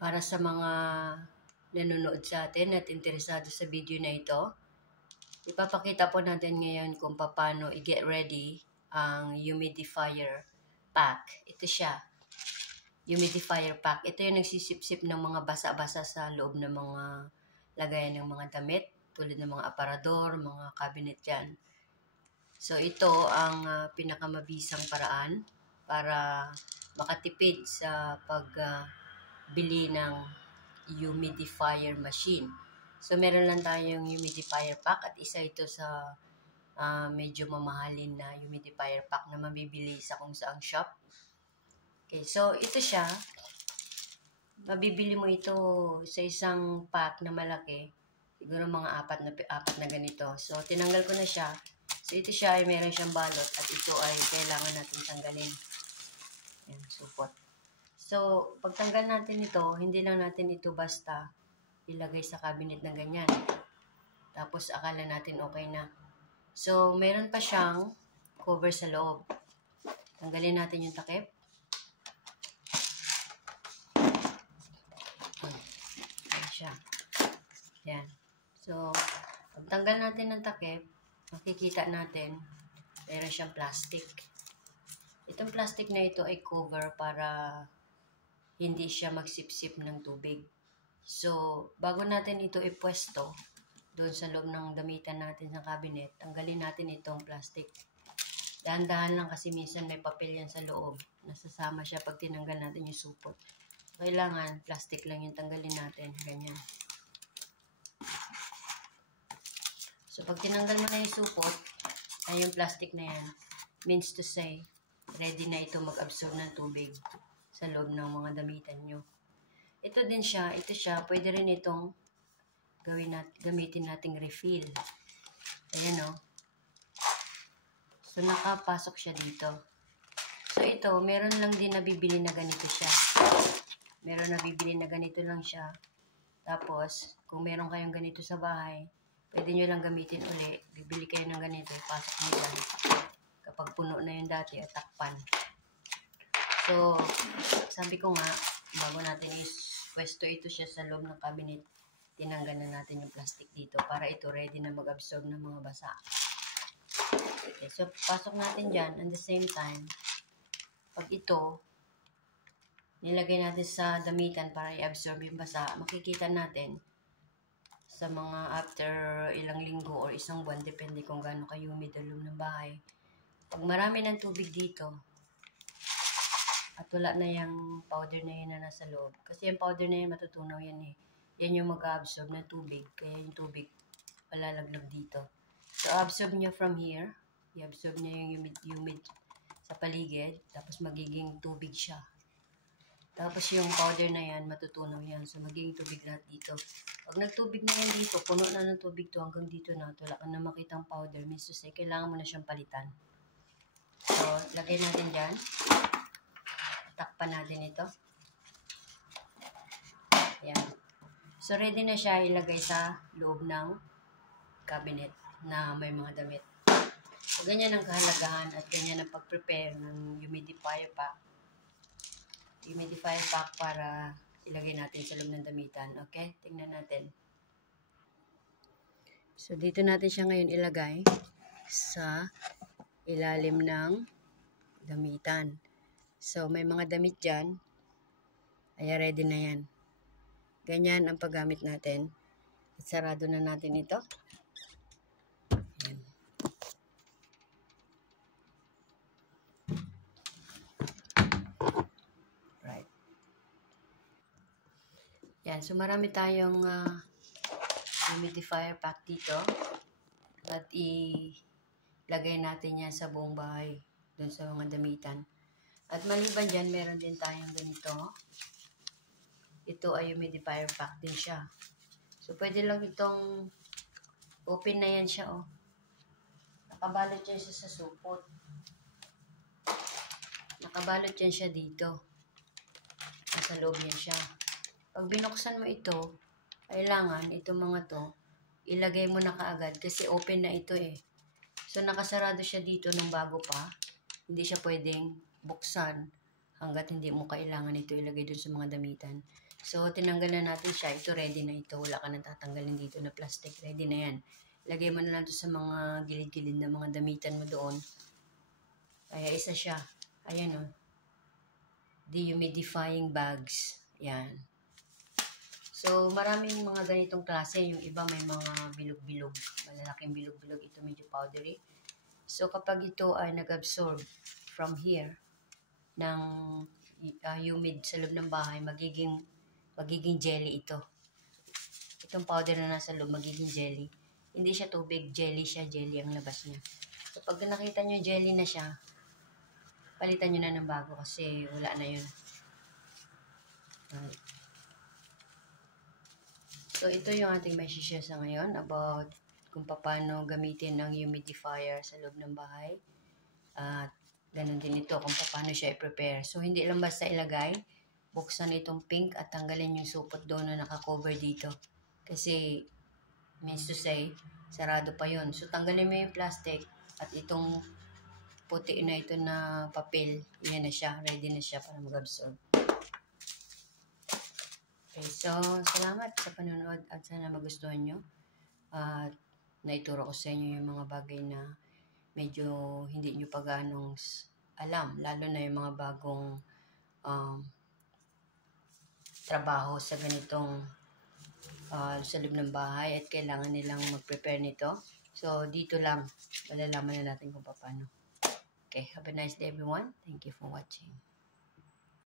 Para sa mga nanonood sa atin at interesado sa video na ito, ipapakita po natin ngayon kung paano i-get ready ang humidifier pack. Ito siya, humidifier pack. Ito yung nagsisipsip ng mga basa-basa sa loob ng mga lagayan ng mga damit, tulad ng mga aparador, mga cabinet dyan. So ito ang pinakamabisang paraan para makatipid sa pagbili ng humidifier machine. So meron lang tayong humidifier pack at isa ito sa medyo mamahalin na humidifier pack na mabibili sa kung saang shop. Okay, so ito siya. Mabibili mo ito sa isang pack na malaki. Siguro mga apat na ganito. So tinanggal ko na siya. So ito siya ay meron siyang balot at ito ay kailangan natin tanggalin. Yan, supot. So pagtanggal natin ito, hindi lang natin ito basta ilagay sa cabinet ng ganyan. Tapos akala natin okay na. So meron pa siyang cover sa loob. Tanggalin natin yung takip. Yan siya. Yan. So pagtanggal natin ng takip, makikita natin meron siyang plastic. Itong plastic na ito ay cover para hindi siya magsipsip ng tubig. So, bago natin ito ipwesto doon sa loob ng damitan natin sa cabinet, tanggalin natin itong plastic. Dahan-dahan lang kasi minsan may papel yan sa loob. Nasasama siya pag tinanggal natin yung supot. Kailangan plastic lang yung tanggalin natin. Ganyan. So, pag tinanggal mo na yung supot, ay yung plastic na yan, means to say, ready na ito mag-absorb ng tubig sa loob ng mga damitan nyo. Ito din siya, pwede rin itong gamitin nating refill. Ayan o. So, nakapasok siya dito. So, ito, meron lang din nabibili na ganito siya. Meron nabibili na ganito lang siya. Tapos, kung meron kayong ganito sa bahay, pwede nyo lang gamitin uli. Bibili kayo ng ganito, ipasok nyo dyan. Kapag puno na yung dati, at takpan. So, sabi ko nga, bago natin pwesto ito siya sa loob ng cabinet, tinanggal na natin yung plastic dito para ito ready na mag-absorb ng mga basa. Okay, so pasok natin dyan. At the same time, pag ito, nilagay natin sa damitan para i-absorb yung basa, makikita natin sa mga after ilang linggo or isang buwan, depende kung gaano ka-humid ang loob ng bahay. Pag marami ng tubig dito, at wala na yung powder na yun na nasa loob. Kasi yung powder na yun, matutunaw yan eh. Yan yung mag-absorb ng tubig. Kaya yung tubig, palalaglag dito. So, absorb nyo from here. I-absorb nyo yung humid sa paligid. Tapos, magiging tubig siya. Tapos, yung powder na yan, matutunaw yan. So, magiging tubig lahat dito. Pag nagtubig na yan dito, puno na ng tubig to hanggang dito na. Wala ka na makitang powder. Means to say, kailangan mo na siyang palitan. So, lagay natin dyan. Takpan natin ito. Ayan. So, ready na siya ilagay sa loob ng cabinet na may mga damit. So, ganyan ang kahalagahan at ganyan ang pag-prepare ng humidifier pack. Humidifier pack para ilagay natin sa loob ng damitan. Okay? Tingnan natin. So, dito natin siya ngayon ilagay sa ilalim ng damitan. So, may mga damit dyan. Ay, ready na yan. Ganyan ang paggamit natin. At sarado na natin ito. Ayan. Right. Yan. So, marami tayong humidifier pack dito. At ilagay natin yan sa buong bahay. Doon sa mga damitan. At maliban dyan, meron din tayong ganito. Ito ay humidifier pack din siya. So, pwede lang itong open na yan siya, oh. Nakabalot yan siya sa supot. Nakabalot yan siya dito. Nasa loob yan siya. Pag binuksan mo ito, kailangan itong mga to, ilagay mo na kaagad kasi open na ito eh. So, nakasarado siya dito nung bago pa. Hindi siya pwedeng buksan hanggat hindi mo kailangan ito ilagay dun sa mga damitan. So, tinanggal na natin siya. Ito, ready na ito. Wala ka nang tatanggalin dito na plastic. Ready na yan. Lagay mo na lang ito sa mga gilid-gilid na mga damitan mo doon. Kaya isa siya. Ayan o. Dehumidifying bags. Yan. So, maraming mga ganitong klase. Yung iba may mga bilog-bilog. Malalaking bilog-bilog. Ito medyo powdery. So, kapag ito ay nag-absorb from here ng humid sa loob ng bahay, magiging jelly ito. Itong powder na nasa loob, magiging jelly. Hindi siya tubig, jelly siya. Jelly ang labas niya. So, pag nakita nyo jelly na siya, palitan nyo na ng bago kasi wala na yun. Right. So, ito yung ating may share sa ngayon about kung paano gamitin ang humidifier sa loob ng bahay. At ganun din ito kung paano siya i-prepare. So, hindi lang basta ilagay. Buksan itong pink at tanggalin yung supot doon na nakakover dito. Kasi, means to say, sarado pa yun. So, tanggalin mo yung plastic at itong puti na ito na papel, yan na siya. Ready na siya para mag-absorb. Okay, so, salamat sa panonood at sana magustuhan nyo. At naituro ko sa inyo yung mga bagay na medyo hindi nyo pa ganong alam. Lalo na yung mga bagong trabaho sa ganitong sa loob ng bahay at kailangan nilang mag-prepare nito. So, dito lang malalaman na natin kung paano. Okay, have a nice day everyone. Thank you for watching.